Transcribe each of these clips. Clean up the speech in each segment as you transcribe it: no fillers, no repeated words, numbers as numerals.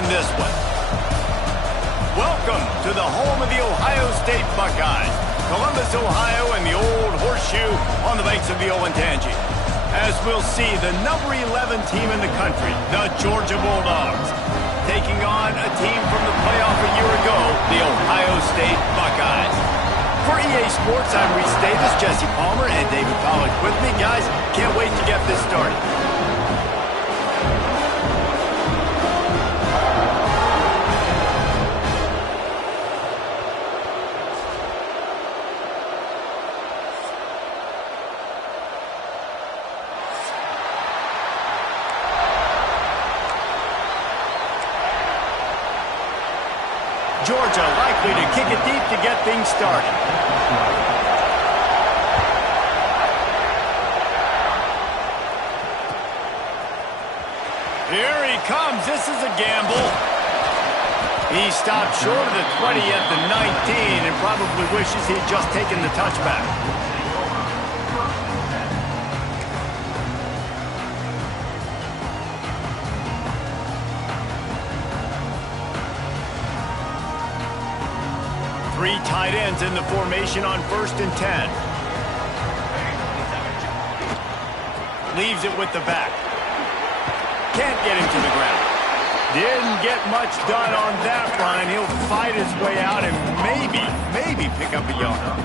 in this one. Welcome to the home of the Ohio State Buckeyes, Columbus, Ohio, and the Old Horseshoe on the banks of the Ncaa26. As we'll see, the number 11 team in the country, the Georgia Bulldogs, taking on a team from the playoff a year ago, the Ohio State Buckeyes. For EA Sports, I'm Reese Davis, Jesse Palmer, and David Pollack with me. Guys, can't wait to get this started. Georgia likely to kick it deep to get things started. Here he comes. This is a gamble. He stopped short of the 20 at the 19 and probably wishes he'd just taken the touchback. Three tight ends in the formation on 1st and 10. Leaves it with the back. Can't get him to the ground. Didn't get much done on that run. He'll fight his way out and maybe pick up a yard.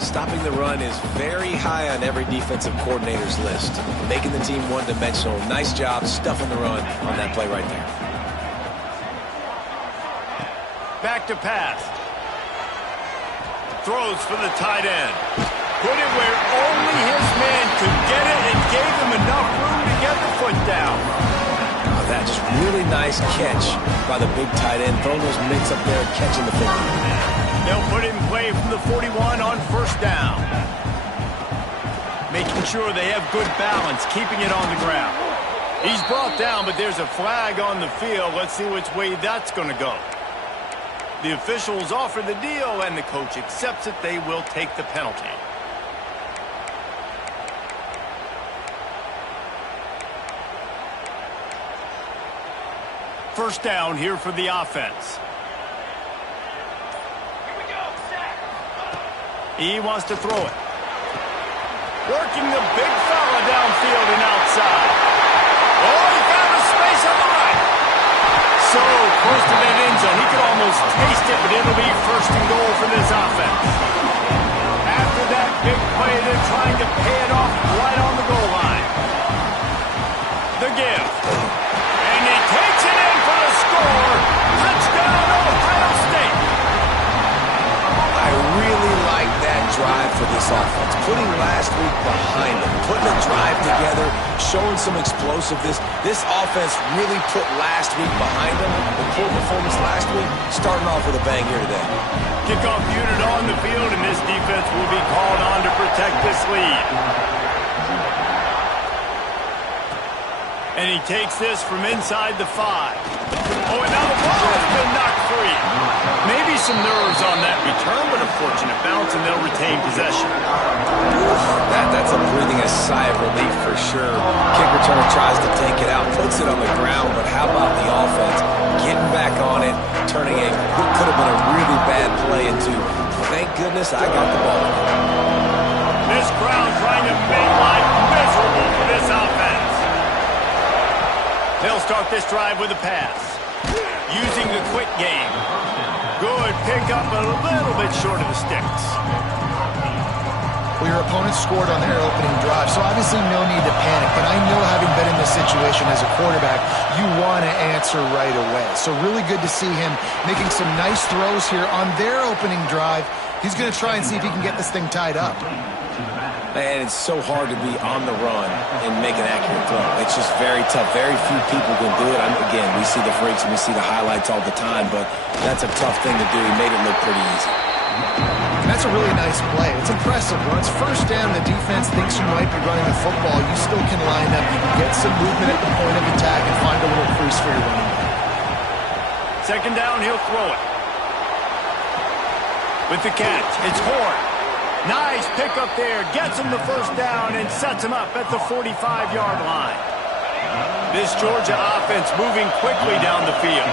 Stopping the run is very high on every defensive coordinator's list. Making the team one-dimensional. Nice job stuffing the run on that play right there. Back to pass. Throws for the tight end. Put it where only his man could get it and gave him enough room to get the foot down. Oh, that just really nice catch by the big tight end. Throwing those mitts up there and catching the football. They'll put it in play from the 41 on 1st down. Making sure they have good balance, keeping it on the ground. He's brought down, but there's a flag on the field. Let's see which way that's going to go. The officials offer the deal, and the coach accepts it. They will take the penalty. First down here for the offense. He wants to throw it. Working the big fella downfield and outside. Oh, he found a space on the right. So close to that end zone. He could almost taste it, but it'll be 1st and goal for this offense. After that big play, they're trying to pay it off right on the goal line. The give. And he takes it in for the score. Touchdown, Ohio State. I really like that drive for this offense. Putting last week behind them, putting a drive together, showing some explosiveness. This offense really put last week behind them. The poor performance last week, starting off with a bang here today. Kickoff unit on the field, and this defense will be called on to protect this lead. And he takes this from inside the 5. Oh, and now the ball has been knocked free. Maybe some nerves on that return, but a fortunate bounce, and they'll retain possession. That's a breathing a sigh of relief for sure. Kick returner tries to take it out, puts it on the ground, but how about the offense getting back on it, turning what could have been a really bad play into, thank goodness I got the ball. This crowd trying to make life miserable for this offense. They'll start this drive with a pass. Using the quick game. Good pickup, a little bit short of the sticks. Well, your opponent scored on their opening drive, so obviously no need to panic. But I know, having been in this situation as a quarterback, you want to answer right away. So really good to see him making some nice throws here on their opening drive. He's going to try and see if he can get this thing tied up. Man, it's so hard to be on the run and make an accurate throw. It's just very tough. Very few people can do it. Again, we see the freaks and we see the highlights all the time, but that's a tough thing to do. He made it look pretty easy. That's a really nice play. It's impressive. When it's 1st down, the defense thinks you might be running the football. You still can line up. You can get some movement at the point of attack and find a little crease for your running back. 2nd down, he'll throw it. With the catch, it's Horn. Nice pickup there. Gets him the 1st down and sets him up at the 45-yard line. This Georgia offense moving quickly down the field.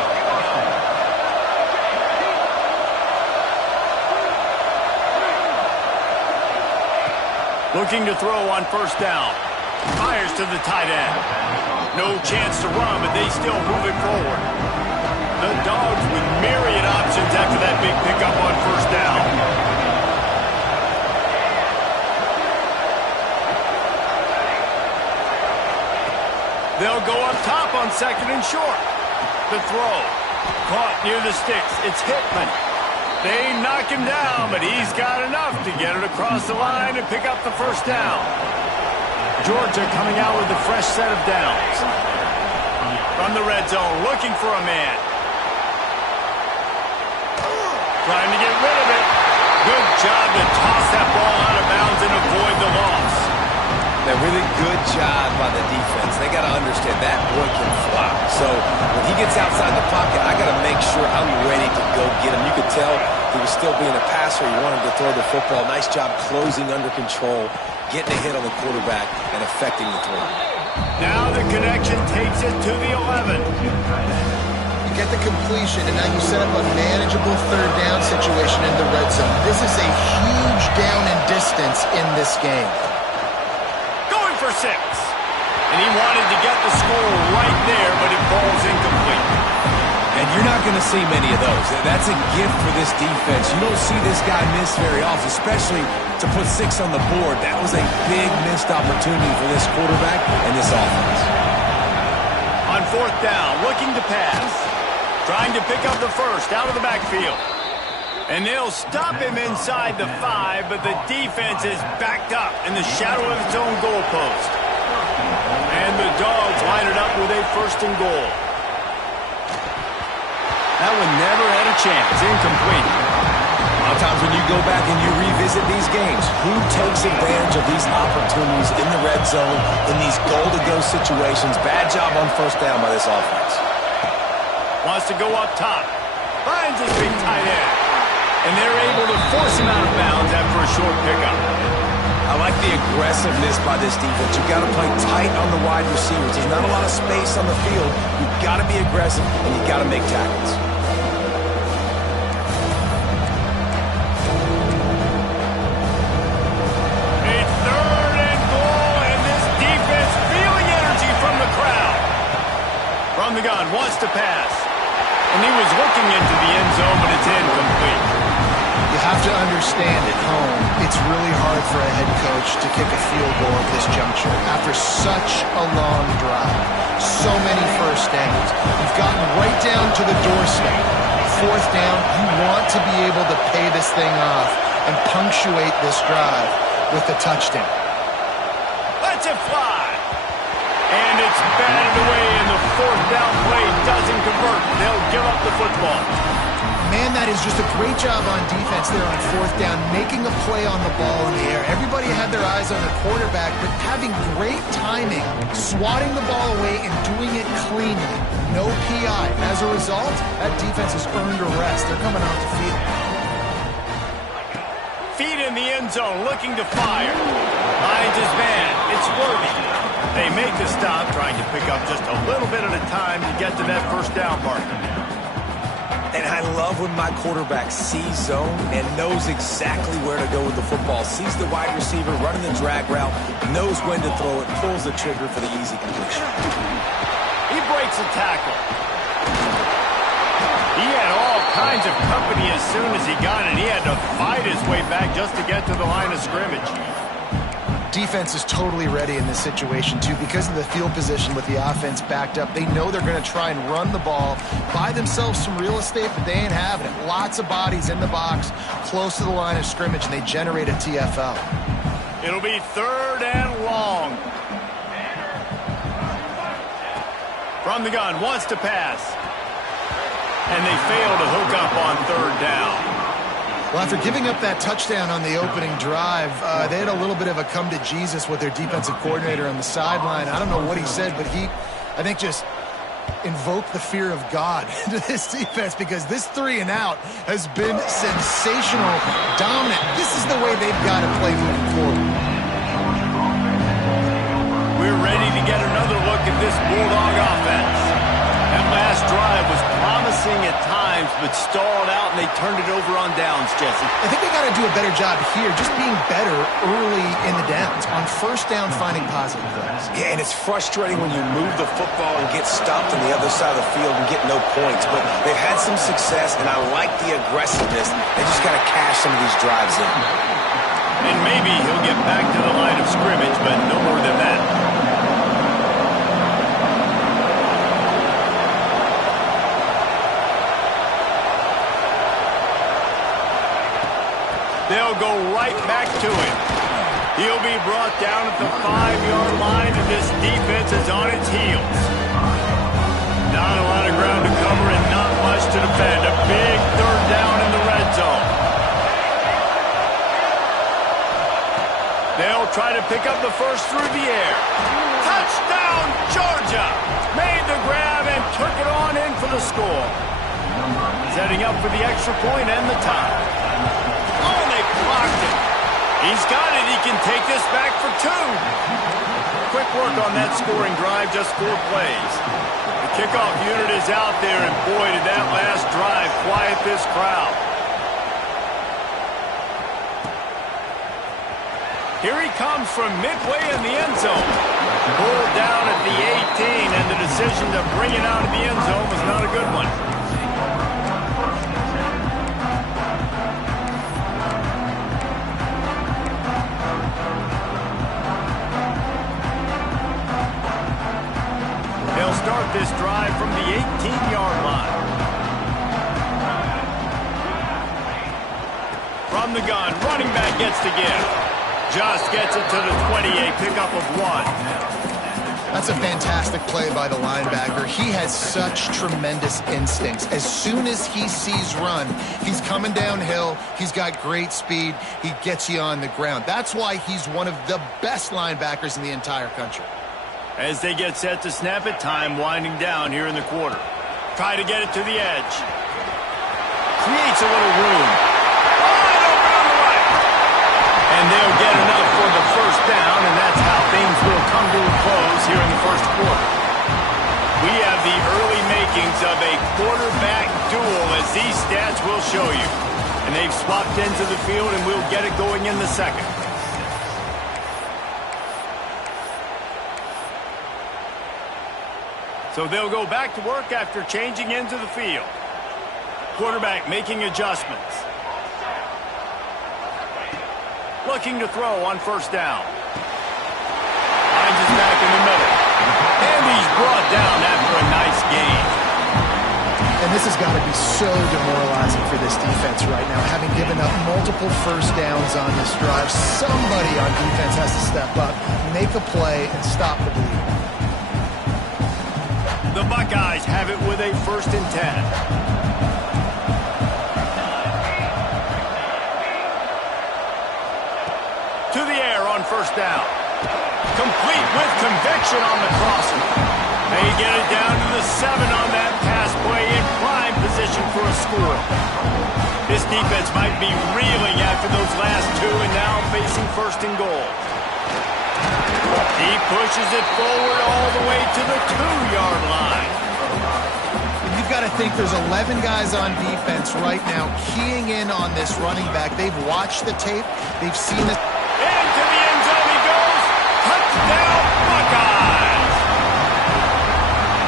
Looking to throw on first down. Fires to the tight end. No chance to run, but they still move it forward. The Dogs with myriad options after that big pickup on first down. They'll go up top on second and short. The throw. Caught near the sticks. It's Hickman. They knock him down, but he's got enough to get it across the line and pick up the first down. Georgia coming out with a fresh set of downs. From the red zone, looking for a man. Trying to get rid of it. Good job to toss that ball out of bounds and avoid the loss. A really good job by the defense. They got to understand that boy can fly. So when he gets outside the pocket, I got to make sure I'm ready to go get him. You could tell he was still being a passer. He wanted to throw the football. Nice job closing under control, getting a hit on the quarterback, and affecting the throw. Now the connection takes it to the 11. You get the completion, and now you set up a manageable third down situation in the red zone. This is a huge down in distance in this game. For 6. And he wanted to get the score right there, but it falls incomplete. And you're not going to see many of those. That's a gift for this defense. You don't see this guy miss very often, especially to put 6 on the board. That was a big missed opportunity for this quarterback and this offense. On fourth down, looking to pass. Trying to pick up the first out of the backfield. And they'll stop him inside the 5, but the defense is backed up in the shadow of its own goalpost. And the Dogs line it up with a first and goal. That one never had a chance. Incomplete. A lot of times when you go back and you revisit these games, who takes advantage of these opportunities in the red zone, in these goal-to-go situations? Bad job on first down by this offense. Wants to go up top. Finds his big tight end. And they're able to force him out of bounds after a short pickup. I like the aggressiveness by this defense. You've got to play tight on the wide receivers. There's not a lot of space on the field. You've got to be aggressive, and you've got to make tackles. It's third and goal, and this defense feeling energy from the crowd. From the gun, wants to pass. And he was looking into the end zone, but it's incomplete. You have to understand at home, it's really hard for a head coach to kick a field goal at this juncture after such a long drive. So many first downs. You've gotten right down to the doorstep. Fourth down, you want to be able to pay this thing off and punctuate this drive with a touchdown. Lets it fly. And it's batted away, and the fourth down play doesn't convert. They'll give up the football. Man, that is just a great job on defense there on fourth down, making a play on the ball in the air. Everybody had their eyes on the quarterback, but having great timing, swatting the ball away and doing it cleanly. No PI. As a result, that defense has earned a rest. They're coming off the field. Feet in the end zone, looking to fire. Finds his man. It's Worthy. They make the stop, trying to pick up just a little bit at a time to get to that first down mark. And I love when my quarterback sees zone and knows exactly where to go with the football. Sees the wide receiver running the drag route, knows when to throw it, pulls the trigger for the easy completion. He breaks a tackle. He had all kinds of company as soon as he got it. He had to fight his way back just to get to the line of scrimmage. Defense is totally ready in this situation, too, because of the field position with the offense backed up. They know they're going to try and run the ball, buy themselves some real estate, but they ain't having it. Lots of bodies in the box, close to the line of scrimmage, and they generate a TFL. It'll be third and long. From the gun, wants to pass. And they fail to hook up on third down. Well, after giving up that touchdown on the opening drive, they had a little bit of a come to Jesus with their defensive coordinator on the sideline. I don't know what he said, but he, I think, just invoked the fear of God into this defense because this 3 and out has been sensational, dominant. This is the way they've got to play moving forward. We're ready to get another look at this Bulldog offense. That last drive was promising at times, but stalled out, and they turned it over on downs, Jesse. I think they got to do a better job here, just being better early in the downs. On first down, finding positive plays. Yeah, and it's frustrating when you move the football and get stopped on the other side of the field and get no points. But they've had some success, and I like the aggressiveness. They just got to cash some of these drives in. And maybe he'll get back to the line of scrimmage, but no more than that. They'll go right back to him. He'll be brought down at the 5-yard line, and this defense is on its heels. Not a lot of ground to cover and not much to defend. A big third down in the red zone. They'll try to pick up the first through the air. Touchdown, Georgia! Made the grab and took it on in for the score. Setting up for the extra point and the tie. Oh, they blocked it. He's got it. He can take this back for 2. Quick work on that scoring drive, just 4 plays. The kickoff unit is out there, and boy, did that last drive quiet this crowd. Here he comes from midway in the end zone. Pulled down at the 18, and the decision to bring it out of the end zone was not a good one. They'll start this drive from the 18-yard line. From the gun, running back gets to give. Just gets it to the 20, a pickup of 1. That's a fantastic play by the linebacker. He has such tremendous instincts. As soon as he sees run, he's coming downhill. He's got great speed. He gets you on the ground. That's why he's one of the best linebackers in the entire country. As they get set to snap it, time winding down here in the quarter. Try to get it to the edge. Creates a little room. And they'll get enough for the first down, and that's how things will come to a close here in the first quarter. We have the early makings of a quarterback duel, as these stats will show you. And they've swapped into the field, and we'll get it going in the second. So they'll go back to work after changing into the field. Quarterback making adjustments. Looking to throw on first down. Finds his back in the middle. And he's brought down after a nice gain. And this has got to be so demoralizing for this defense right now. Having given up multiple first downs on this drive, somebody on defense has to step up, make a play, and stop the bleeding. The Buckeyes have it with a 1st and 10. To the air on first down. Complete with conviction on the crosser. They get it down to the 7 on that pass play in prime position for a score. This defense might be reeling after those last 2 and now facing 1st and goal. He pushes it forward all the way to the 2-yard line. You've got to think there's 11 guys on defense right now keying in on this running back. They've watched the tape. They've seen the... Into the end zone he goes. Touchdown, Buckeyes!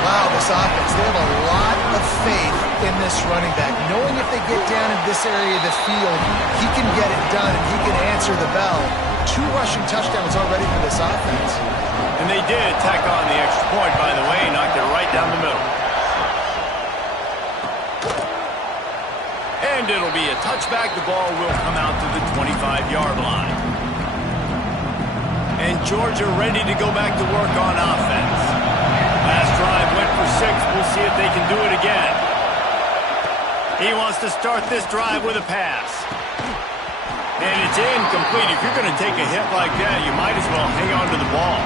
Wow, this offense, they have a lot of faith in this running back. Knowing if they get down in this area of the field, he can get it done and he can answer the bell. 2 rushing touchdowns already for this offense. And they did tack on the extra point, by the way, knocked it right down the middle. And it'll be a touchback. The ball will come out to the 25-yard line. And Georgia ready to go back to work on offense. Last drive went for 6. We'll see if they can do it again. He wants to start this drive with a pass. And it's incomplete. If you're going to take a hit like that, you might as well hang on to the ball.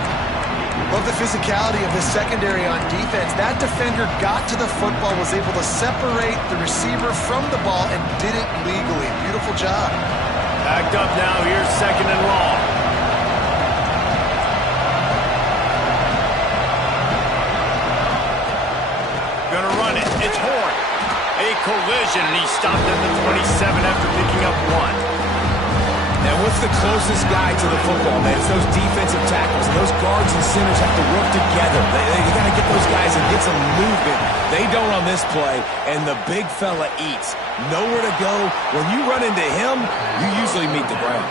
Love the physicality of the secondary on defense. That defender got to the football, was able to separate the receiver from the ball, and did it legally. Beautiful job. Backed up now. Here's 2nd and long. Gonna run it. It's Horn. A collision, and he stopped at the 27 after picking up 1. And what's the closest guy to the football, man? It's those defensive tackles. Those guards and centers have to work together. They got to get those guys and get some movement. They don't on this play, and the big fella eats. Nowhere to go. When you run into him, you usually meet the ground.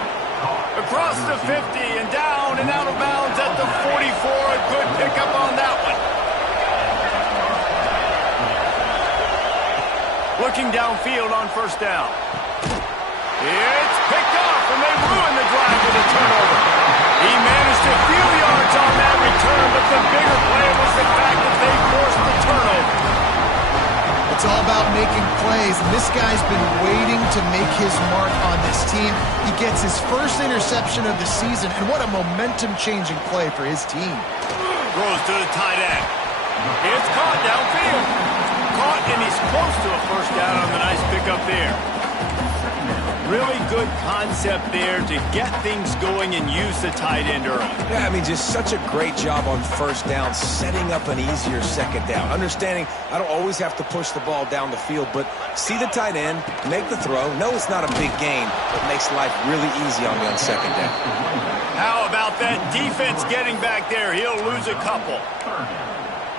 Across the 50 and down and out of bounds at the 44. A good pickup on that one. Looking downfield on first down. It's picked off, and they ruin the drive with a turnover. He managed a few yards on that return, but the bigger play was the fact that they forced the turnover. It's all about making plays, and this guy's been waiting to make his mark on this team. He gets his first interception of the season, and what a momentum-changing play for his team. Throws to the tight end. It's caught downfield. Caught, and he's close to a first down on the nice pickup there. Really good concept there to get things going and use the tight end early. Yeah, I mean, just such a great job on first down, setting up an easier second down. Understanding I don't always have to push the ball down the field, but see the tight end, make the throw. No, it's not a big gain, but makes life really easy on me on second down. How about that defense getting back there? He'll lose a couple.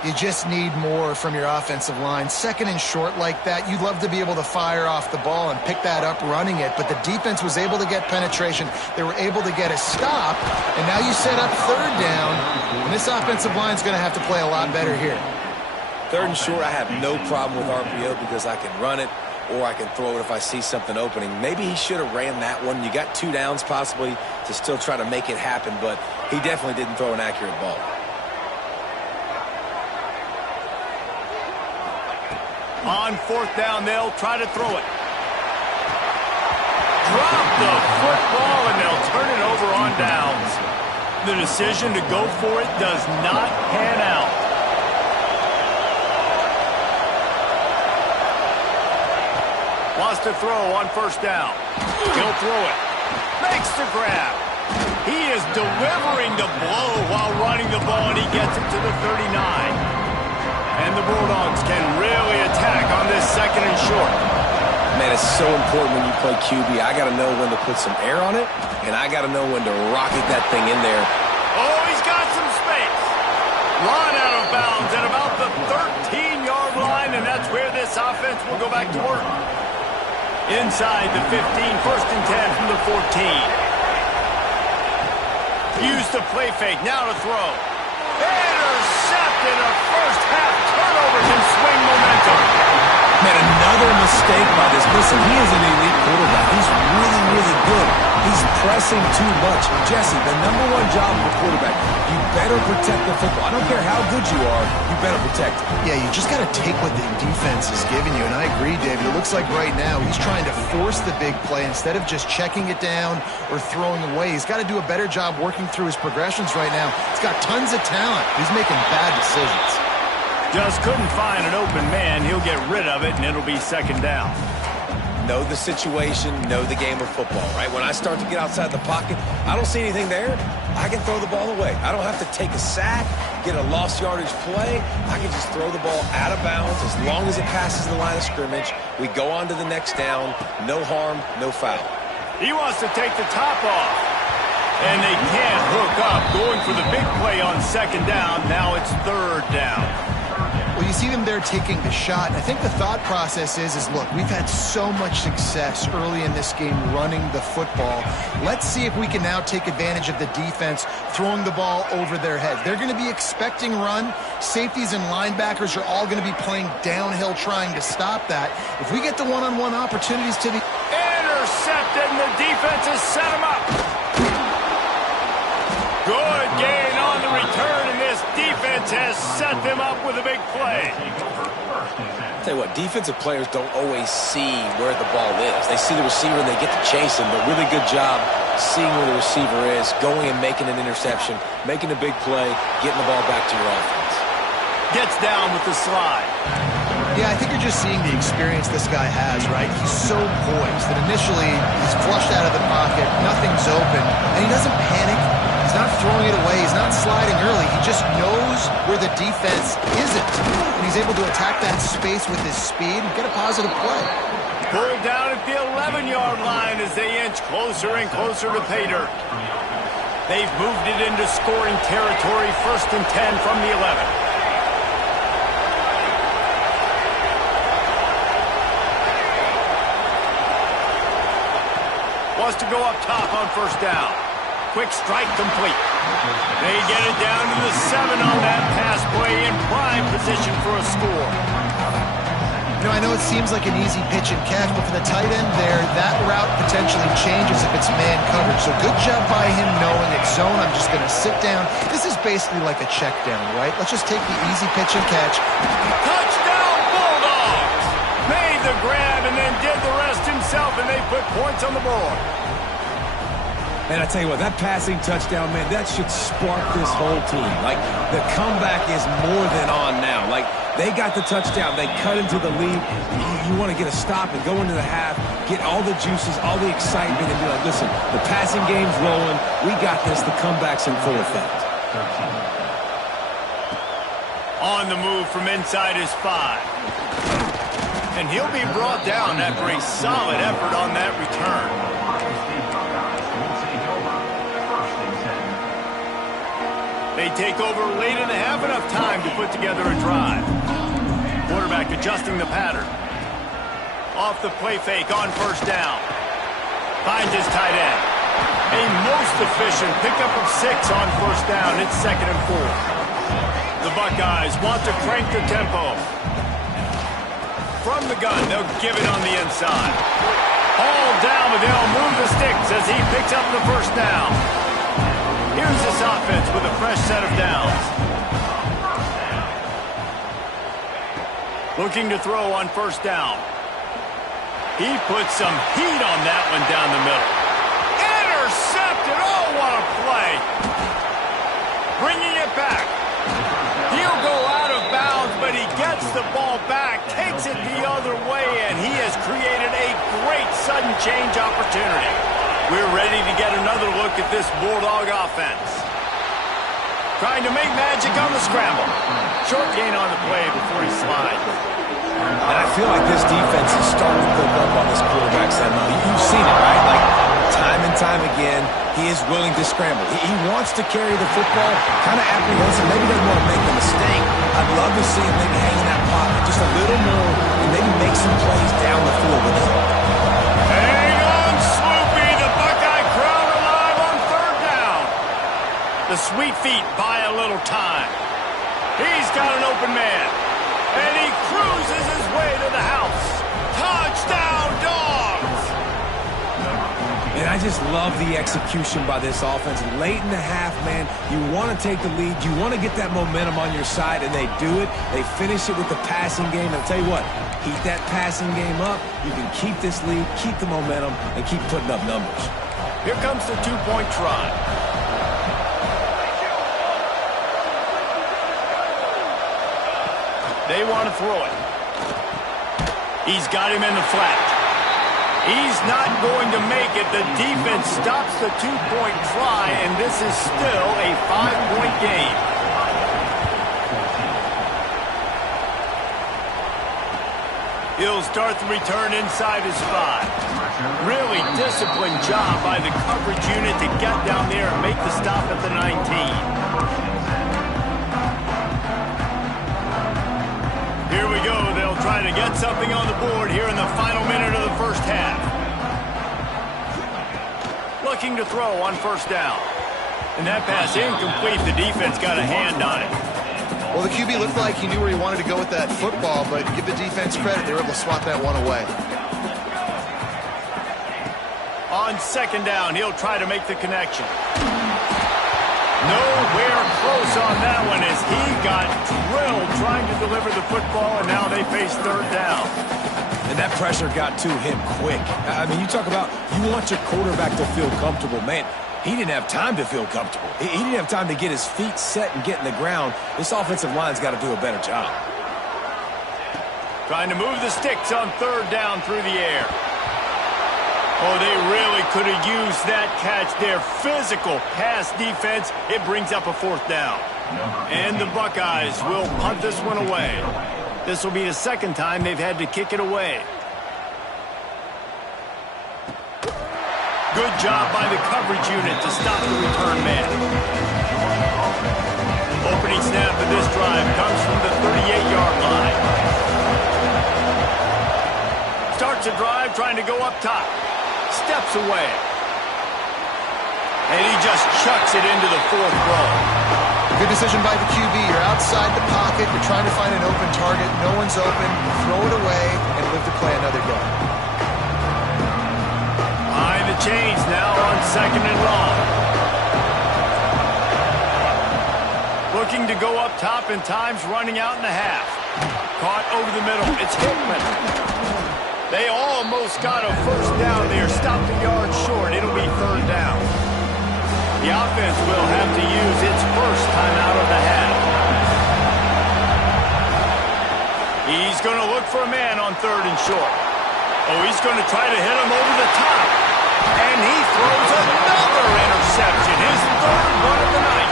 You just need more from your offensive line. Second and short like that, you'd love to be able to fire off the ball and pick that up running it, but the defense was able to get penetration. They were able to get a stop, and now you set up third down, and this offensive line is going to have to play a lot better here. Third and short, I have no problem with RPO because I can run it or I can throw it if I see something opening. Maybe he should have ran that one. You got 2 downs possibly to still try to make it happen, but he definitely didn't throw an accurate ball. On fourth down, they'll try to throw it. Drop the football, and they'll turn it over on downs. The decision to go for it does not pan out. Wants to throw on first down. He'll throw it. Makes the grab. He is delivering the blow while running the ball, and he gets it to the 39. And the Bulldogs can really attack on this second and short. Man, it's so important when you play QB. I got to know when to put some air on it, and I got to know when to rocket that thing in there. Oh, he's got some space. Run out of bounds at about the 13-yard line, and that's where this offense will go back to work. Inside the 15, first and 10 from the 14. Use the play fake, now to throw. Intercepted, a first half turnover can swing momentum. Man, another mistake by this. Listen, he is an elite quarterback. He's really, really good. He's pressing too much. Jesse, the #1 job of a quarterback, you better protect the football. I don't care how good you are, you better protect it. Yeah, you just got to take what the defense is giving you, and I agree, David. It looks like right now he's trying to force the big play instead of just checking it down or throwing away. He's got to do a better job working through his progressions right now. He's got tons of talent. He's making bad decisions. Just couldn't find an open man. He'll get rid of it, and it'll be second down. Know the situation, know the game of football, right? When I start to get outside the pocket, I don't see anything there, I can throw the ball away. I don't have to take a sack, get a lost yardage play. I can just throw the ball out of bounds as long as it passes the line of scrimmage. We go on to the next down. No harm, no foul. He wants to take the top off. And they can't hook up, going for the big play on second down. Now it's third down. Well, you see them there taking the shot. I think the thought process is look, we've had so much success early in this game running the football. Let's see if we can now take advantage of the defense throwing the ball over their heads. They're going to be expecting run. Safeties and linebackers are all going to be playing downhill trying to stop that. If we get the one-on-one opportunities to the... Intercepted, and the defense has set him up. Good gain on the return, and this defense has set them up with a big play. Tell you what, defensive players don't always see where the ball is. They see the receiver and they get to chase him, but really good job seeing where the receiver is, going and making an interception, making a big play, getting the ball back to your offense. Gets down with the slide. Yeah, I think you're just seeing the experience this guy has, right? He's so poised that initially he's flushed out of the pocket, nothing's open, and he doesn't panic. He's not throwing it away. He's not sliding early. He just knows where the defense isn't. And he's able to attack that space with his speed and get a positive play. Pulled down at the 11-yard line as they inch closer and closer to pay dirt. They've moved it into scoring territory, 1st and 10 from the 11. Wants to go up top on 1st down. Quick strike complete. They get it down to the 7 on that pass play in prime position for a score. You know, I know it seems like an easy pitch and catch, but for the tight end there, that route potentially changes if it's man coverage. So good job by him knowing it's zone. I'm just going to sit down. This is basically like a check down, right? Let's just take the easy pitch and catch. Touchdown, Bulldogs! Made the grab and then did the rest himself, and they put points on the board. And I tell you what, that passing touchdown, man, that should spark this whole team. Like, the comeback is more than on now. Like, they got the touchdown. They cut into the lead. You want to get a stop and go into the half, get all the juices, all the excitement, and be like, listen, the passing game's rolling. We got this. The comeback's in full effect. On the move from inside his 5. And he'll be brought down after a solid effort on that return. They take over late in the half, enough time to put together a drive. Quarterback adjusting the pattern. Off the play fake on 1st down. Finds his tight end. A most efficient pickup of 6 on 1st down. It's 2nd and 4. The Buckeyes want to crank the tempo. From the gun, they'll give it on the inside. All down, but they'll move the sticks as he picks up the 1st down. Here's this offense with a fresh set of downs. Looking to throw on 1st down. He puts some heat on that one down the middle. Intercepted! Oh, what a play! Bringing it back. He'll go out of bounds, but he gets the ball back, takes it the other way, and he has created a great sudden change opportunity. We're ready to get another look at this Bulldog offense. Trying to make magic on the scramble. Short gain on the play before he slides. And I feel like this defense is starting to pick up on this quarterback side. You've seen it, right? Like, time and time again, he is willing to scramble. He wants to carry the football, kind of apprehensive, maybe doesn't want to make a mistake. I'd love to see him maybe hang in that pocket just a little more and maybe make some plays down the field with it. Hang on, Sloopy. The Buckeye crowd alive on 3rd down. The sweet feet buy a little time. He's got an open man. And he cruises his way to the house. Touchdown, Dogs! And I just love the execution by this offense. Late in the half, man, you want to take the lead. You want to get that momentum on your side, and they do it. They finish it with the passing game. And I'll tell you what, keep that passing game up. You can keep this lead, keep the momentum, and keep putting up numbers. Here comes the 2-point try. They want to throw it. He's got him in the flat. He's not going to make it. The defense stops the 2-point try, and this is still a 5-point game. He'll start the return inside his 5. Really disciplined job by the coverage unit to get down there and make the stop at the 19. Here we go. They'll try to get something on the board here in the final minute of the 1st half. Looking to throw on 1st down. And that pass incomplete. The defense got a hand on it. Well, the QB looked like he knew where he wanted to go with that football, but give the defense credit. They were able to swat that one away. On 2nd down, he'll try to make the connection. Nowhere close on that one as he got drilled trying to deliver the football, and now they face 3rd down. And that pressure got to him quick. I mean, you talk about you want your quarterback to feel comfortable. Man, he didn't have time to feel comfortable. He didn't have time to get his feet set and get in the ground. This offensive line's got to do a better job. Trying to move the sticks on 3rd down through the air. Oh, they really could have used that catch there. Physical pass defense. It brings up a 4th down. And the Buckeyes will punt this one away. This will be the 2nd time they've had to kick it away. Good job by the coverage unit to stop the return man. Opening snap of this drive comes from the 38-yard line. Starts a drive trying to go up top. Steps away. And he just chucks it into the 4th row. Good decision by the QB. You're outside the pocket. You're trying to find an open target. No one's open. Throw it away and live to play another day. Behind the chains now on 2nd and long. Looking to go up top, and time's running out in the half. Caught over the middle. It's Hickman. They almost got a 1st down there. Stopped a yard short. It'll be 3rd down. The offense will have to use its 1st timeout of the half. He's going to look for a man on 3rd and short. Oh, he's going to try to hit him over the top. And he throws another interception. His 3rd one of the night.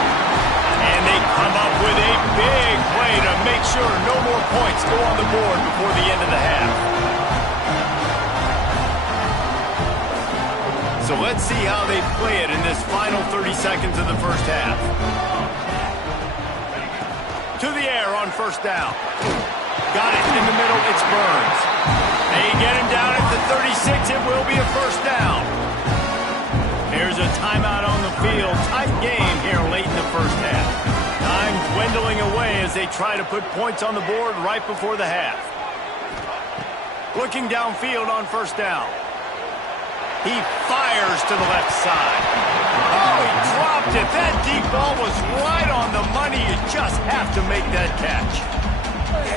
And they come up with a big play to make sure no more points go on the board before the end of the half. So let's see how they play it in this final 30 seconds of the 1st half. To the air on 1st down. Got it in the middle. It's Burns. They get him down at the 36. It will be a 1st down. Here's a timeout on the field. Tight game here late in the 1st half. Time dwindling away as they try to put points on the board right before the half. Looking downfield on 1st down. He fires to the left side. Oh, he dropped it. That deep ball was right on the money. You just have to make that catch.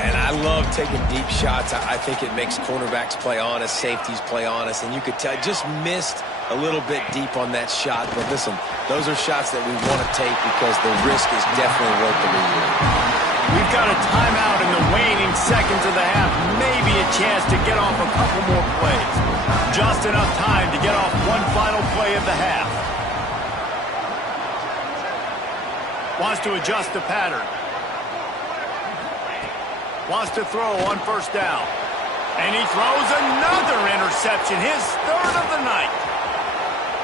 And I love taking deep shots. I think it makes cornerbacks play honest, safeties play honest, and you could tell just missed a little bit deep on that shot. But listen, those are shots that we want to take because the risk is definitely worth the reward. We've got a timeout in the waning seconds of the half. Maybe a chance to get off a couple more plays. Just enough time to get off one final play of the half. Wants to adjust the pattern. Wants to throw on 1st down. And he throws another interception, his 3rd of the night.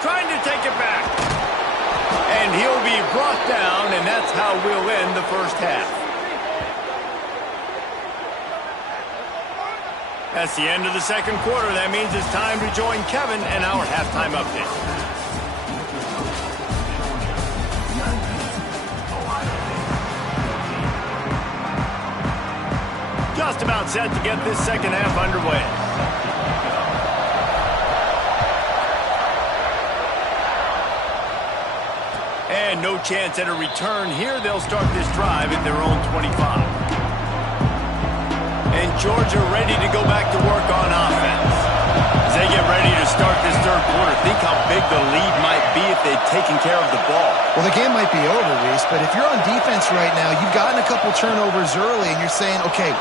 Trying to take it back. And he'll be brought down, and that's how we'll end the 1st half. That's the end of the 2nd quarter. That means it's time to join Kevin and our halftime update. Just about set to get this 2nd half underway. And no chance at a return here. They'll start this drive at their own 25. And Georgia ready to go back to work on offense. As they get ready to start this 3rd quarter, think how big the lead might be if they'd taken care of the ball. Well, the game might be over, Reese, but if you're on defense right now, you've gotten a couple turnovers early, and you're saying, okay,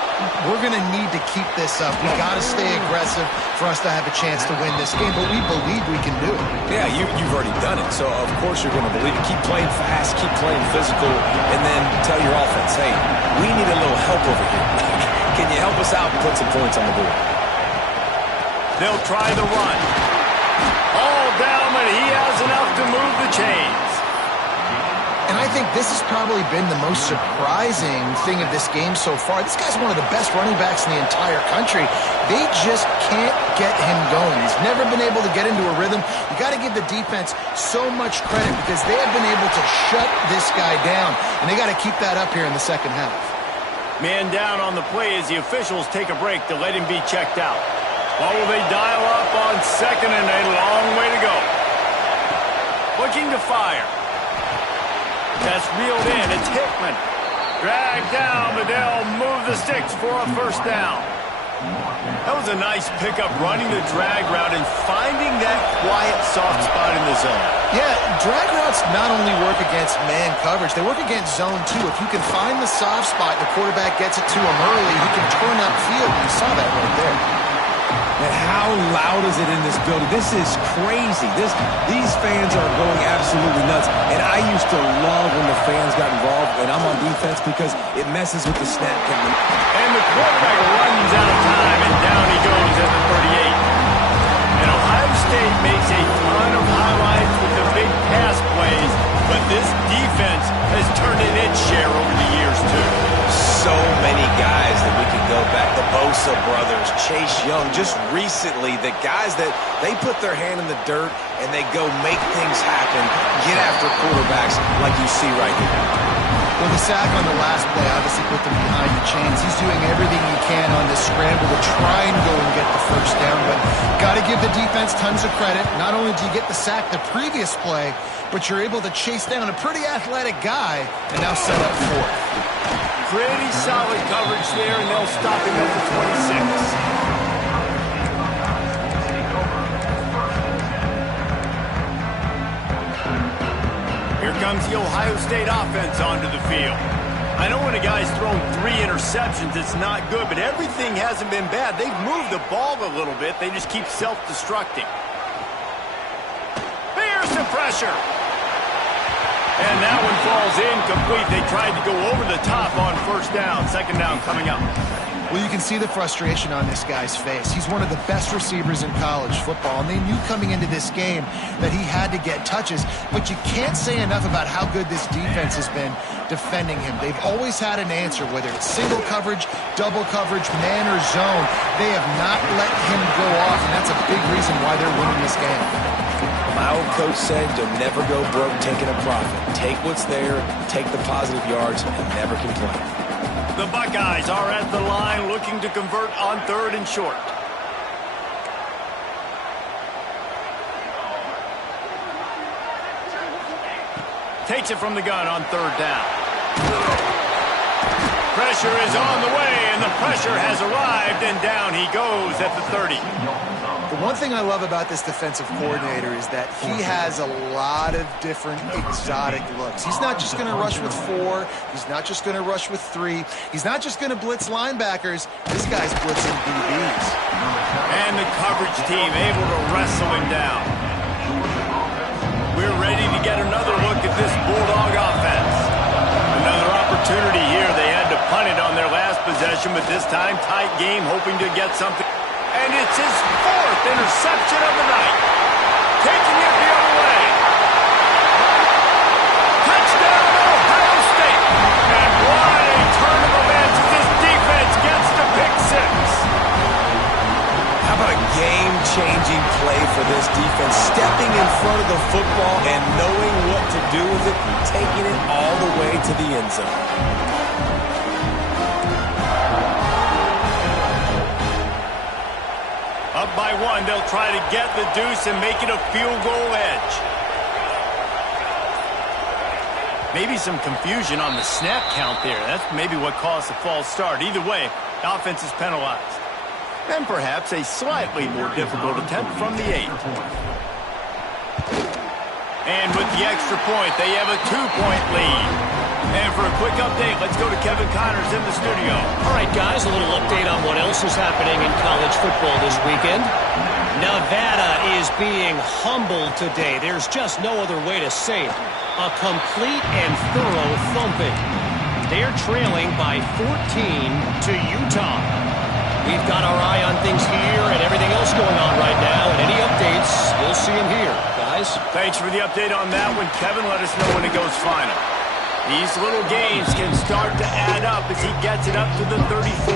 we're going to need to keep this up. We've got to stay aggressive for us to have a chance to win this game, but we believe we can do it. Yeah, you've already done it, so of course you're going to believe it. Keep playing fast, keep playing physical, and then tell your offense, hey, we need a little help over here. Can you help us out and put some points on the board? They'll try the run. All down, but he has enough to move the chains. And I think this has probably been the most surprising thing of this game so far. This guy's one of the best running backs in the entire country. They just can't get him going. He's never been able to get into a rhythm. You got to give the defense so much credit because they have been able to shut this guy down. And they got to keep that up here in the 2nd half. Man down on the play as the officials take a break to let him be checked out. What will they dial up on 2nd and a long way to go? Looking to fire. That's reeled in. It's Hickman. Dragged down, but they'll move the sticks for a 1st down. That was a nice pickup, running the drag route and finding that quiet, soft spot in the zone. Yeah, drag routes not only work against man coverage, they work against zone too. If you can find the soft spot, the quarterback gets it to him early, he can turn upfield. You saw that right there. And how loud is it in this building? This is crazy. These fans are going absolutely nuts. And I used to love when the fans got involved when I'm on defense because it messes with the snap count. And the quarterback runs out of time, and down he goes at the 38. And Ohio State makes a ton of highlights with the big pass plays, but this defense has turned in its share over the years, too. So many guys that we could go back. The Bosa brothers, Chase Young. Just recently, the guys that they put their hand in the dirt and they go make things happen, get after quarterbacks like you see right here. Well, the sack on the last play obviously put them behind the chains. He's doing everything he can on this scramble to try and go and get the first down, but got to give the defense tons of credit. Not only do you get the sack the previous play, but you're able to chase down a pretty athletic guy and now set up fourth. Pretty solid coverage there, and they'll stop him at the 26. Here comes the Ohio State offense onto the field. I know when a guy's thrown 3 interceptions, it's not good, but everything hasn't been bad. They've moved the ball a little bit. They just keep self-destructing. There's the pressure. And that one falls incomplete. They tried to go over the top on first down. Second down coming up. Well, you can see the frustration on this guy's face. He's one of the best receivers in college football, and they knew coming into this game that he had to get touches, but you can't say enough about how good this defense has been defending him. They've always had an answer, whether it's single coverage, double coverage, man or zone. They have not let him go off, and that's a big reason why they're winning this game. My old coach said, you'll never go broke taking a profit. Take what's there, take the positive yards, and never complain. The Buckeyes are at the line looking to convert on 3rd and short. Takes it from the gun on 3rd down. Pressure is on the way, and the pressure has arrived, and down he goes at the 30. The one thing I love about this defensive coordinator is that he has a lot of different exotic looks. He's not just going to rush with 4. He's not just going to rush with 3. He's not just going to blitz linebackers. This guy's blitzing DBs. And the coverage team able to wrestle him down. We're ready to get another look at this Bulldog offense. Another opportunity here. They had to punt it on their last possession, but this time tight game, hoping to get something. And it's his 4th interception of the night. Taking it the other way. Touchdown, Ohio State. And what a turn of events as this defense gets to pick 6. How about a game-changing play for this defense? Stepping in front of the football and knowing what to do with it, taking it all the way to the end zone. Up by 1, they'll try to get the deuce and make it a field goal edge. Maybe some confusion on the snap count there. That's maybe what caused the false start. Either way, the offense is penalized. And perhaps a slightly more difficult attempt from the 8. And with the extra point, they have a 2-point lead. And for a quick update, let's go to Kevin Connors in the studio. All right, guys, a little update on what else is happening in college football this weekend. Nevada is being humbled today. There's just no other way to say it. A complete and thorough thumping. They're trailing by 14 to Utah. We've got our eye on things here and everything else going on right now, and any updates, you'll see them here, guys. Thanks for the update on that one, Kevin. Let us know when it goes final. These little gains can start to add up as he gets it up to the 34.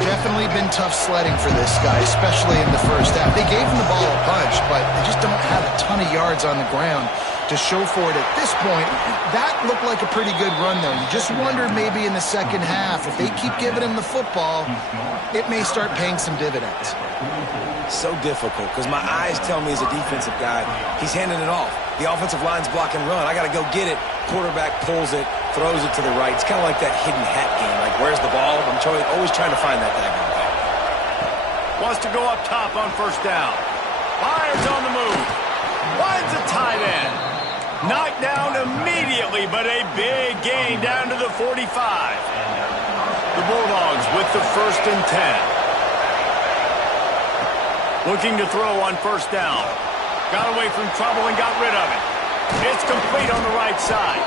Definitely been tough sledding for this guy, especially in the first half. They gave him the ball a bunch, but they just don't have a ton of yards on the ground to show for it at this point. That looked like a pretty good run, though. You just wonder maybe in the second half, if they keep giving him the football, it may start paying some dividends. So difficult because my eyes tell me as a defensive guy, he's handing it off. The offensive line's block and run. I got to go get it. Quarterback pulls it, throws it to the right. It's kind of like that hidden hat game. Like, where's the ball? I'm always trying to find that daggone thing. Wants to go up top on first down. Fires on the move. Finds a tight end. Knocked down immediately, but a big gain down to the 45. The Bulldogs with the 1st and 10. Looking to throw on first down. Got away from trouble and got rid of it. It's complete on the right side.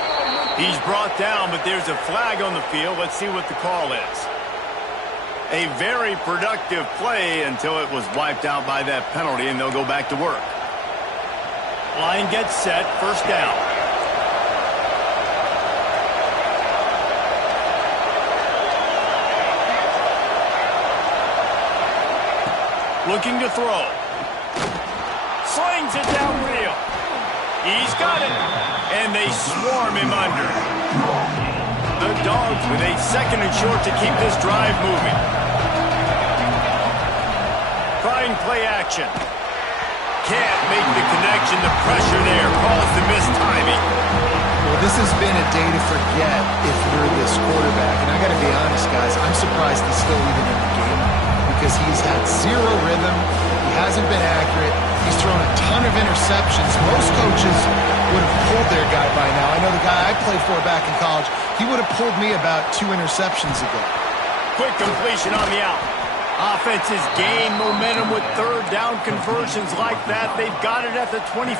He's brought down, but there's a flag on the field. Let's see what the call is. A very productive play until it was wiped out by that penalty, and they'll go back to work. Line gets set, first down. Looking to throw. Slings it downfield. He's got it. And they swarm him under. The Dogs with a second and short to keep this drive moving. Trying play action. Can't make the connection. The pressure there calls the missed timing. Well, this has been a day to forget if you're this quarterback. And I got to be honest, guys, I'm surprised he's still even in the game because he's had zero rhythm. He hasn't been accurate. He's thrown a ton of interceptions. Most coaches would have pulled their guy by now. I know the guy I played for back in college, he would have pulled me about 2 interceptions ago. Quick completion on the out. Offenses gain momentum with third down conversions like that. They've got it at the 25.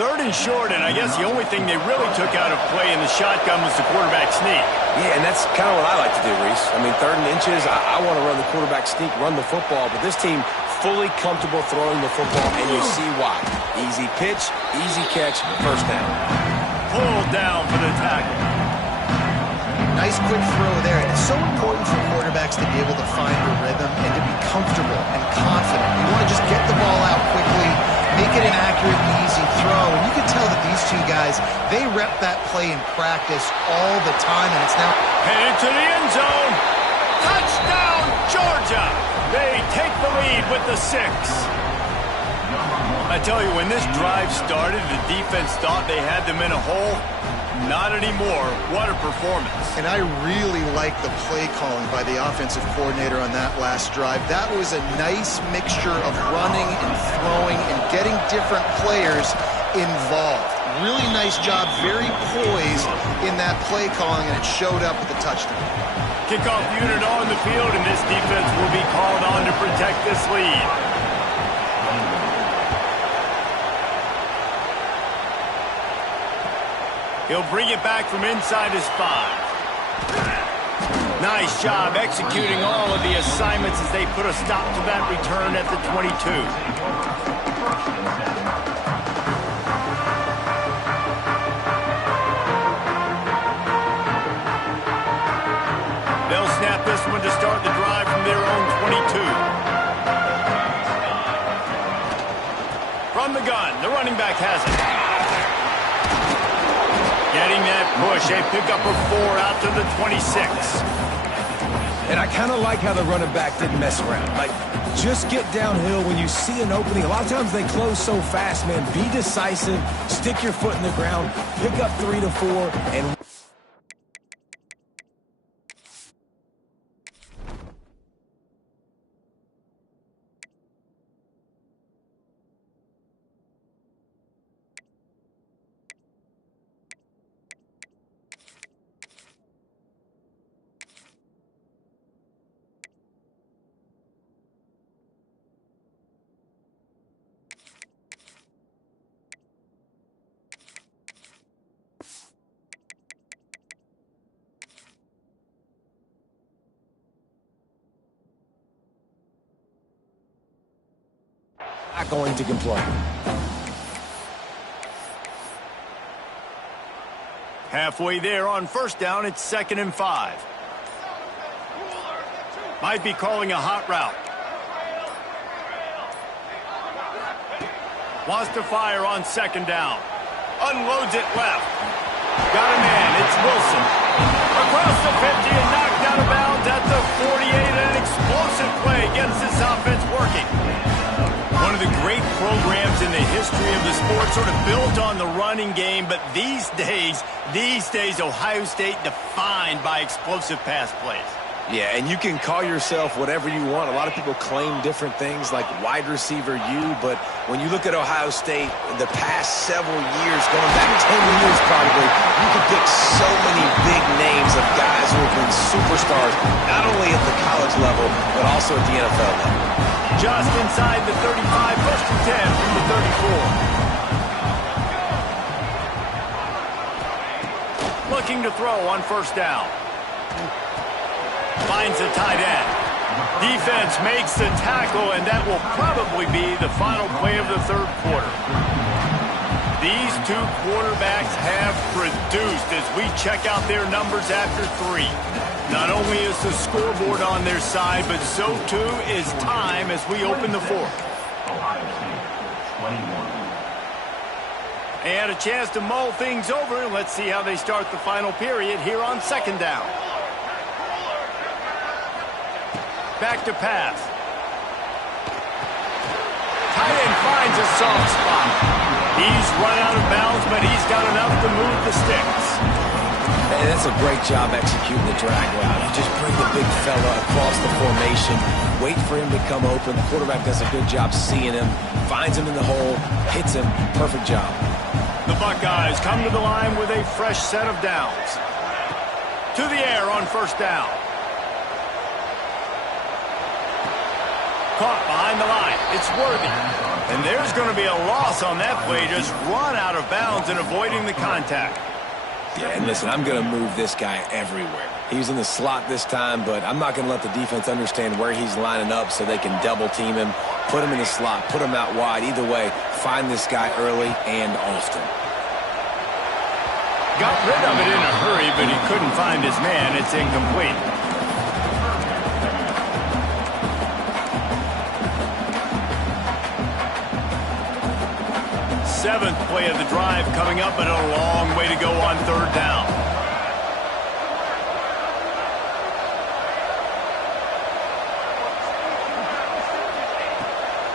Third and short, and I guess the only thing they really took out of play in the shotgun was the quarterback sneak. Yeah, and that's kind of what I like to do, Reese. I mean, 3rd and inches, I want to run the quarterback sneak, run the football, but this team fully comfortable throwing the football, and you see why. Easy pitch, easy catch, first down. Pulled down for the tackle. Nice quick throw there. And it's so important for quarterbacks to be able to find a rhythm and to be comfortable and confident. You want to just get the ball out quickly, make it an accurate and easy throw. And you can tell that these two guys, they rep that play in practice all the time, and it's now headed to the end zone. Touchdown, Georgia. They take the lead with the 6. I tell you, when this drive started, the defense thought they had them in a hole. Not anymore. What a performance. And I really like the play calling by the offensive coordinator on that last drive. That was a nice mixture of running and throwing and getting different players involved. Really nice job, very poised in that play calling, and it showed up with the touchdown. Kickoff unit on the field, and this defense will be called on to protect this lead. He'll bring it back from inside his 5. Nice job executing all of the assignments as they put a stop to that return at the 22. They'll snap this one to start the drive from their own 22. From the gun, the running back has it. Getting that push, a pickup of 4 out to the 26. And I kind of like how the running back didn't mess around. Like, just get downhill when you see an opening. A lot of times they close so fast, man. Be decisive, stick your foot in the ground, pick up 3 to 4, and not going to complain. Halfway there on first down, it's 2nd and 5. Might be calling a hot route. Wants to fire on 2nd down. Unloads it left. Got a man, it's Wilson. Across the 50 and knocked out of bounds at the 48. An explosive play gets this offense working. One of the great programs in the history of the sport, sort of built on the running game, but these days, Ohio State defined by explosive pass plays. Yeah, and you can call yourself whatever you want. A lot of people claim different things like wide receiver U, but when you look at Ohio State, the past several years, going back 10 years probably, you could pick so many big names of guys who have been superstars, not only at the college level, but also at the NFL level. Just inside the 35, first and 10 from the 34. Looking to throw on first down. Finds a tight end. Defense makes the tackle, and that will probably be the final play of the third quarter. These two quarterbacks have produced as we check out their numbers after 3. Not only is the scoreboard on their side, but so too is time as we open the fourth. And a chance to mull things over. Let's see how they start the final period here on second down. Back to pass. Tight end finds a soft spot. He's run out of bounds, but he's got enough to move the sticks. Hey, that's a great job executing the drag route. You just bring the big fella across the formation, wait for him to come open. The quarterback does a good job seeing him, finds him in the hole, hits him. Perfect job. The Buckeyes come to the line with a fresh set of downs. To the air on first down. Caught behind the line. It's Worthy. And there's going to be a loss on that play. Just run out of bounds and avoiding the contact. Yeah, and listen, I'm going to move this guy everywhere. He's in the slot this time, but I'm not going to let the defense understand where he's lining up so they can double team him, put him in the slot, put him out wide. Either way, find this guy early and often. Got rid of it in a hurry, but he couldn't find his man. It's incomplete. Seventh play of the drive coming up, but a long way to go on third down.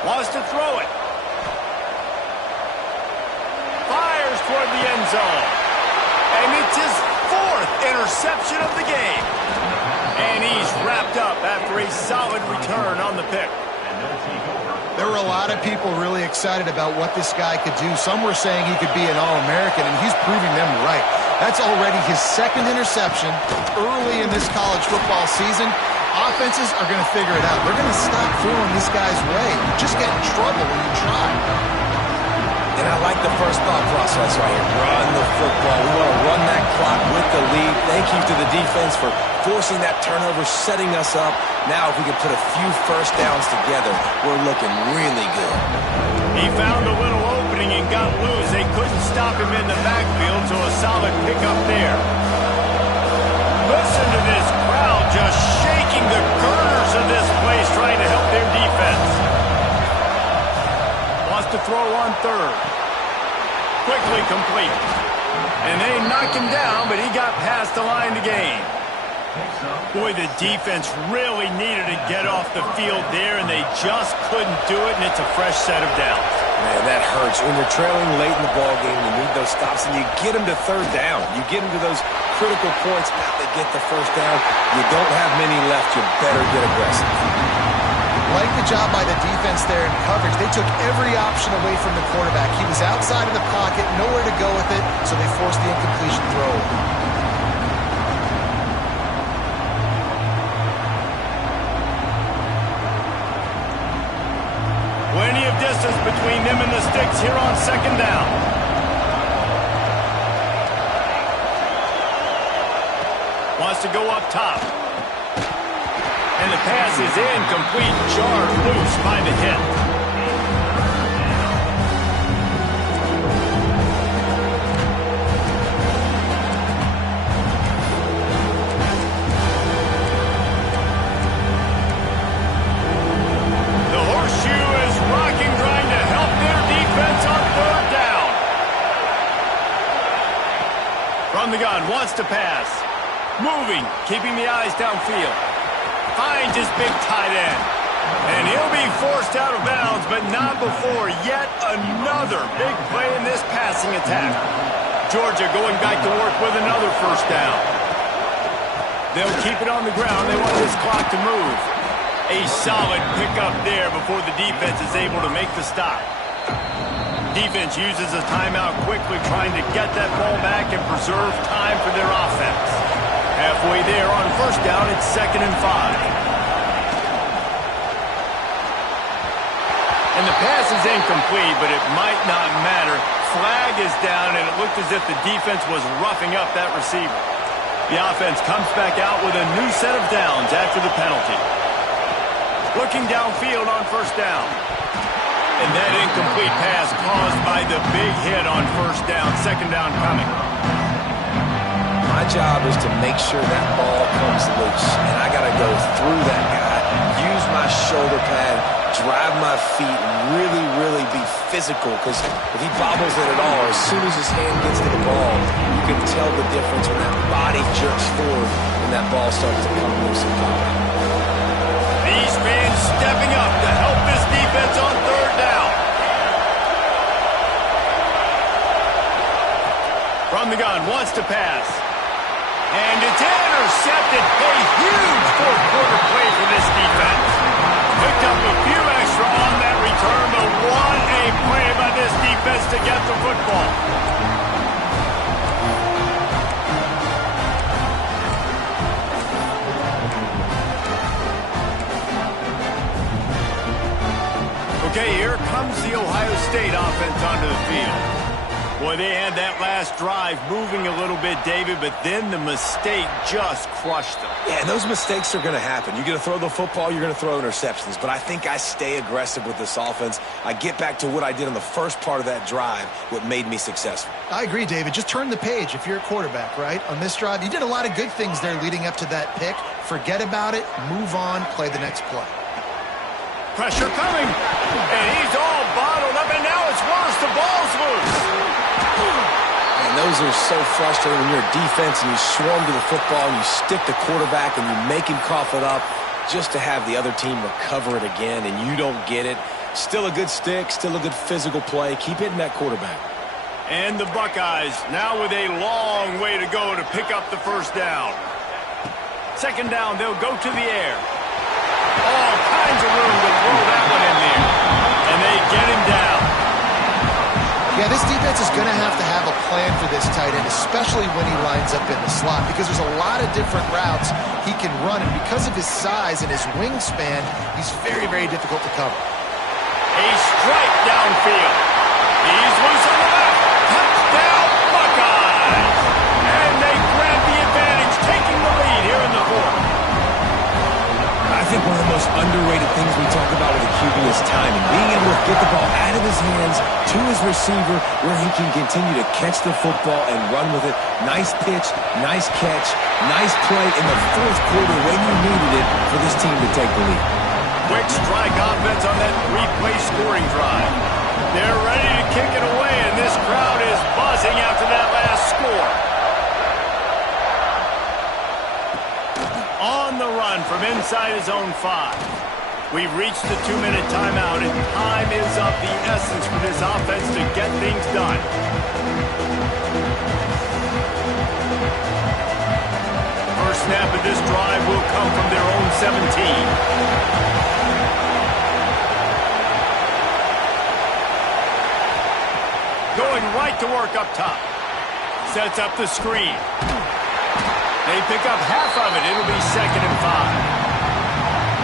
Wants to throw it. Fires toward the end zone. And it's his 4th interception of the game. And he's wrapped up after a solid return on the pick. There were a lot of people really excited about what this guy could do. Some were saying he could be an All-American, and he's proving them right. That's already his 2nd interception early in this college football season. Offenses are going to figure it out. They're going to stop throwing this guy's way. You just get in trouble when you try. And I like the first thought process right here. Run the football. We want to run that clock with the lead. Thank you to the defense for forcing that turnover, setting us up. Now, if we can put a few first downs together, we're looking really good. He found a little opening and got loose. They couldn't stop him in the backfield, so a solid pickup there. Listen to this crowd just shaking the girders of this place, trying to help their defense. Wants to throw on third. Quickly complete. And they knock him down, but he got past the line to gain. Boy, the defense really needed to get off the field there, and they just couldn't do it, and it's a fresh set of downs. Man, that hurts. When you're trailing late in the ballgame, you need those stops, and you get them to third down. You get them to those critical points. Now they get the first down. You don't have many left. You better get aggressive. Like the job by the defense there in coverage. They took every option away from the quarterback. He was outside of the pocket, nowhere to go with it, so they forced the incompletion throw. Plenty of distance between them and the sticks here on second down. Wants to go up top. And the pass is incomplete, jarred loose by the hit. The horseshoe is rocking, trying to help their defense on third down. From the gun, wants to pass. Moving, keeping the eyes downfield. Finds his big tight end. And he'll be forced out of bounds, but not before yet another big play in this passing attack. Georgia going back to work with another first down. They'll keep it on the ground. They want this clock to move. A solid pickup there before the defense is able to make the stop. Defense uses a timeout quickly, trying to get that ball back and preserve time for their offense. Halfway there on first down, it's 2nd and 5. And the pass is incomplete, but it might not matter. Flag is down, and it looked as if the defense was roughing up that receiver. The offense comes back out with a new set of downs after the penalty. Looking downfield on first down. And that incomplete pass caused by the big hit on first down. 2nd down coming. My job is to make sure that ball comes loose, and I got to go through that guy, use my shoulder pad, drive my feet, really, really be physical, because if he bobbles it at all, as soon as his hand gets to the ball, you can tell the difference when that body jerks forward and that ball starts to come loose and pop. These fans stepping up to help this defense on 3rd down. From the gun, wants to pass. And it's intercepted. A huge fourth-quarter play for this defense. Picked up a few extra on that return, but what a play by this defense to get the football. Okay, here comes the Ohio State offense onto the field. Boy, they had that last drive moving a little bit, David, but then the mistake just crushed them. Yeah, and those mistakes are going to happen. You're going to throw the football, you're going to throw interceptions. But I think I stay aggressive with this offense. I get back to what I did on the first part of that drive, what made me successful. I agree, David. Just turn the page if you're a quarterback, right? On this drive, you did a lot of good things there leading up to that pick. Forget about it, move on, play the next play. Pressure coming, and he's all bottled up, and now it's worse. The ball's loose. And those are so frustrating when you're a defense and you swarm to the football and you stick the quarterback and you make him cough it up just to have the other team recover it again and you don't get it. Still a good stick, still a good physical play. Keep hitting that quarterback. And the Buckeyes now with a long way to go to pick up the first down. 2nd down, they'll go to the air. All kinds of room to throw that one in there. And they get him down. Yeah, this defense is going to have a plan for this tight end, especially when he lines up in the slot, because there's a lot of different routes he can run, and because of his size and his wingspan, he's very, very difficult to cover. A strike downfield. He's loose on the left. Touchdown, Buckeyes! And they grab the advantage, taking the lead here in the 4th. I think one of the most underrated things we talk about with a QB is timing. Being able to get the ball out of his hands to his receiver where he can continue to catch the football and run with it. Nice pitch, nice catch, nice play in the 4th quarter when you needed it for this team to take the lead. Quick strike offense on that 3-play scoring drive. They're ready to kick it away, and this crowd is buzzing after that last score. On the run from inside his own 5. We've reached the 2-minute timeout, and time is of the essence for this offense to get things done. First snap of this drive will come from their own 17. Going right to work up top. Sets up the screen. They pick up half of it. It'll be 2nd and 5.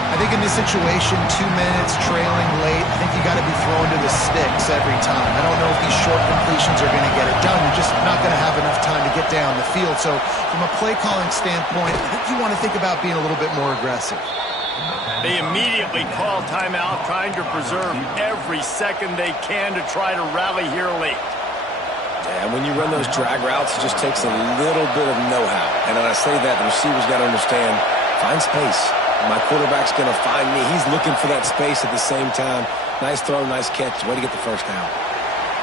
I think in this situation, 2 minutes, trailing late, I think you got to be thrown to the sticks every time. I don't know if these short completions are going to get it done. You're just not going to have enough time to get down the field. So from a play calling standpoint, I think you want to think about being a little bit more aggressive. They immediately call timeout, trying to preserve every second they can to try to rally here late. And when you run those drag routes, it just takes a little bit of know-how. And when I say that, the receiver's got to understand, find space. My quarterback's going to find me. He's looking for that space at the same time. Nice throw, nice catch. Way to get the first down.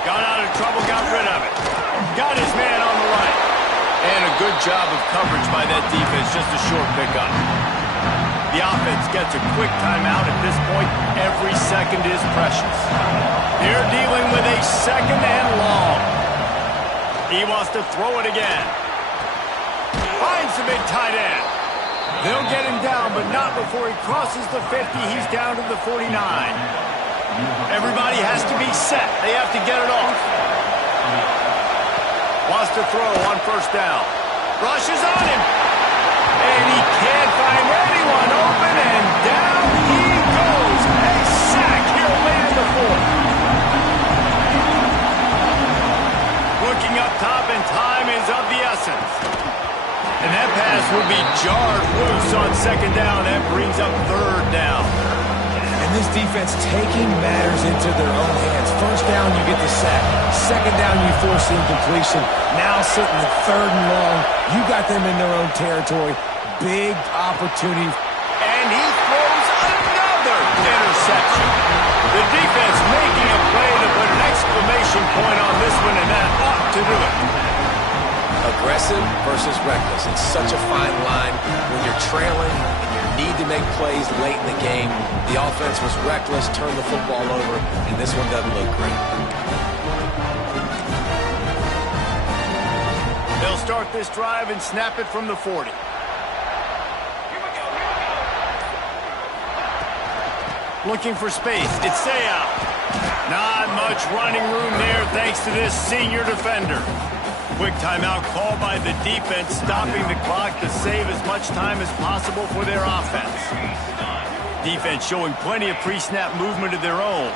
Got out of trouble, got rid of it. Got his man on the right. And a good job of coverage by that defense, just a short pickup. The offense gets a quick timeout. At this point, every second is precious. They're dealing with a 2nd and long. He wants to throw it again. Finds the big tight end. They'll get him down, but not before he crosses the 50. He's down to the 49. Everybody has to be set. They have to get it off. Wants to throw on first down. Rushes on him. And he can't find anyone open, and down he goes. A sack. He'll land the 4th. Looking up top, and time is of the essence. And that pass will be jarred loose on second down. That brings up third down. And this defense taking matters into their own hands. First down, you get the sack. Second down, you force the incompletion. Now sitting at third and long, you got them in their own territory. Big opportunity. And he throws another interception. The defense making a play to put an exclamation point on this one, and that ought to do it. Aggressive versus reckless. It's such a fine line when you're trailing and you need to make plays late in the game. The offense was reckless, turned the football over, and this one doesn't look great. They'll start this drive and snap it from the 40. Looking for space. It's Ncaa. Not much running room there thanks to this senior defender. Quick timeout called by the defense, stopping the clock to save as much time as possible for their offense. Defense showing plenty of pre-snap movement of their own.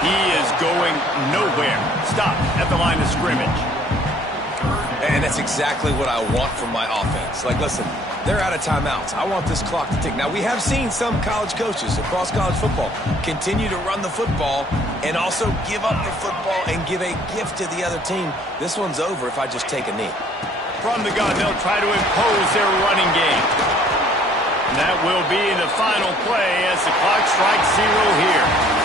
He is going nowhere. Stop at the line of scrimmage. And that's exactly what I want from my offense. Like, listen, they're out of timeouts. I want this clock to tick. Now, we have seen some college coaches across college football continue to run the football and also give up the football and give a gift to the other team. This one's over if I just take a knee. From the gun, they'll try to impose their running game. And that will be the final play as the clock strikes 0 here.